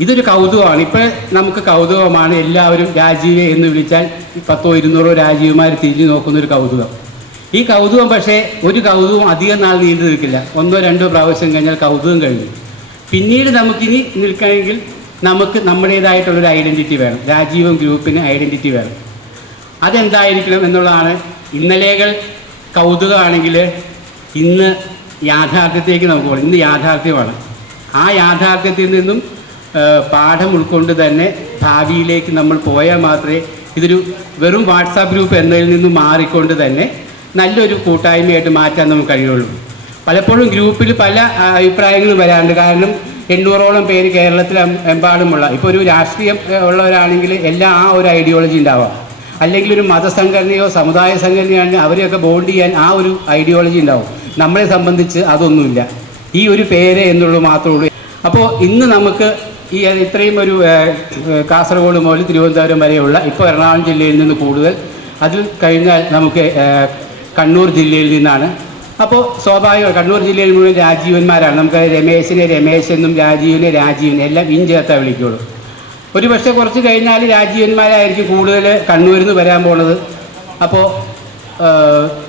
ഇതൊരു കൗതുകമാണ്. ഇപ്പോൾ നമുക്ക് കൗതുകമാണ് എല്ലാവരും രാജീവ് എന്ന് വിളിച്ചാൽ പത്തോ ഇരുന്നൂറോ രാജീവ്മാർ തിരിഞ്ഞു നോക്കുന്ന ഒരു കൗതുകം. ഈ കൗതുകം പക്ഷേ ഒരു കൗതുകം അധികം നാൾ നീണ്ടു നിൽക്കില്ല. ഒന്നോ രണ്ടോ പ്രാവശ്യം കഴിഞ്ഞാൽ കൗതുകം കഴിഞ്ഞു. പിന്നീട് നമുക്കിനി നിൽക്കണമെങ്കിൽ നമുക്ക് നമ്മുടേതായിട്ടുള്ളൊരു ഐഡന്റിറ്റി വേണം. രാജീവം ഗ്രൂപ്പിന് ഐഡന്റിറ്റി വേണം. അതെന്തായിരിക്കണം എന്നുള്ളതാണ് ഇന്നലെകൾ കൗതുകമാണെങ്കിൽ ഇന്ന് യാഥാർത്ഥ്യത്തേക്ക് നമുക്ക് പോകണം ഇന്ന് യാഥാർത്ഥ്യമാണ്. ആ യാഥാർത്ഥ്യത്തിൽ നിന്നും പാഠം ഉൾക്കൊണ്ട് തന്നെ ഭാവിയിലേക്ക് നമ്മൾ പോയാൽ മാത്രമേ ഇതൊരു വെറും വാട്സാപ്പ് ഗ്രൂപ്പ് എന്നതിൽ നിന്നും മാറിക്കൊണ്ട് തന്നെ നല്ലൊരു കൂട്ടായ്മയായിട്ട് മാറ്റാൻ നമുക്ക് കഴിയുള്ളൂ. പലപ്പോഴും ഗ്രൂപ്പിൽ പല അഭിപ്രായങ്ങളും വരാറുണ്ട്. കാരണം എണ്ണൂറോളം പേര് കേരളത്തിൽ എമ്പാടുമുള്ള ഇപ്പോൾ ഒരു രാഷ്ട്രീയം ഉള്ളവരാണെങ്കിൽ എല്ലാം ആ ഒരു ഐഡിയോളജി ഉണ്ടാവാം. അല്ലെങ്കിൽ ഒരു മതസംഘടനയോ സമുദായ സംഘടനയാണെങ്കിൽ അവരെയൊക്കെ ബോണ്ട് ചെയ്യാൻ ആ ഒരു ഐഡിയോളജി ഉണ്ടാവും. നമ്മളെ സംബന്ധിച്ച് അതൊന്നുമില്ല. ഈ ഒരു പേര് എന്നുള്ളത് മാത്രമേ ഉള്ളൂ. അപ്പോൾ ഇന്ന് നമുക്ക് ഈ ഇത്രയും ഒരു കാസർഗോഡ് മുതൽ തിരുവനന്തപുരം വരെയുള്ള ഇപ്പോൾ എറണാകുളം ജില്ലയിൽ നിന്ന് കൂടുതൽ. അതിൽ കഴിഞ്ഞാൽ നമുക്ക് കണ്ണൂർ ജില്ലയിൽ നിന്നാണ്. അപ്പോൾ സ്വാഭാവികം കണ്ണൂർ ജില്ലയിൽ മുഴുവൻ രാജീവന്മാരാണ്. നമുക്ക് രമേശിനെ രമേശ് എന്നും രാജീവിനെ രാജീവൻ എല്ലാം ഇൻ ചേർത്താൽ വിളിക്കുള്ളൂ. ഒരു പക്ഷേ കുറച്ച് കഴിഞ്ഞാൽ രാജീവന്മാരായിരിക്കും കൂടുതൽ കണ്ണൂരിൽ നിന്ന് വരാൻ പോണത്. അപ്പോൾ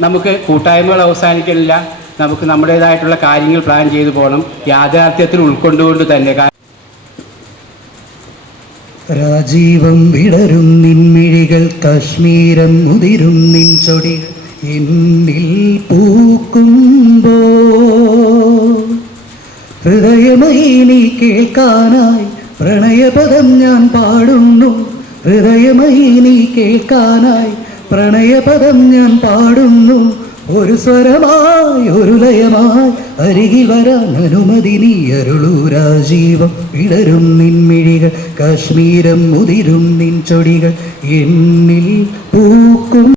നമുക്ക് കൂട്ടായ്മകൾ അവസാനിക്കണില്ല. നമുക്ക് നമ്മുടേതായിട്ടുള്ള കാര്യങ്ങൾ പ്ലാൻ ചെയ്തു പോകണം യാഥാർത്ഥ്യത്തിൽ ഉൾക്കൊണ്ടുകൊണ്ട് തന്നെ. രാജീവം വിടരും നിൻമിഴികൾ കാശ്മീരം മുതിരും നിൻ ചൊടി എന്നിൽ പൂക്കുമ്പോ ഹൃദയമൈ നീ കേൾക്കാനായി പ്രണയപദം ഞാൻ പാടുന്നു. ഹൃദയമൈ നീ കേൾക്കാനായി പ്രണയപദം ഞാൻ പാടുന്നു. ഒരു സ്വരമായി ഒരു ലയമായി അരികിൽ വരാൻ അനുമതി നീ അരുളൂ രാജീവം. വിടരും നിൻമിഴികൾ കാശ്മീരം മുതിരും നിൻ ചൊടികൾ. എന്നിൽ പൂക്കും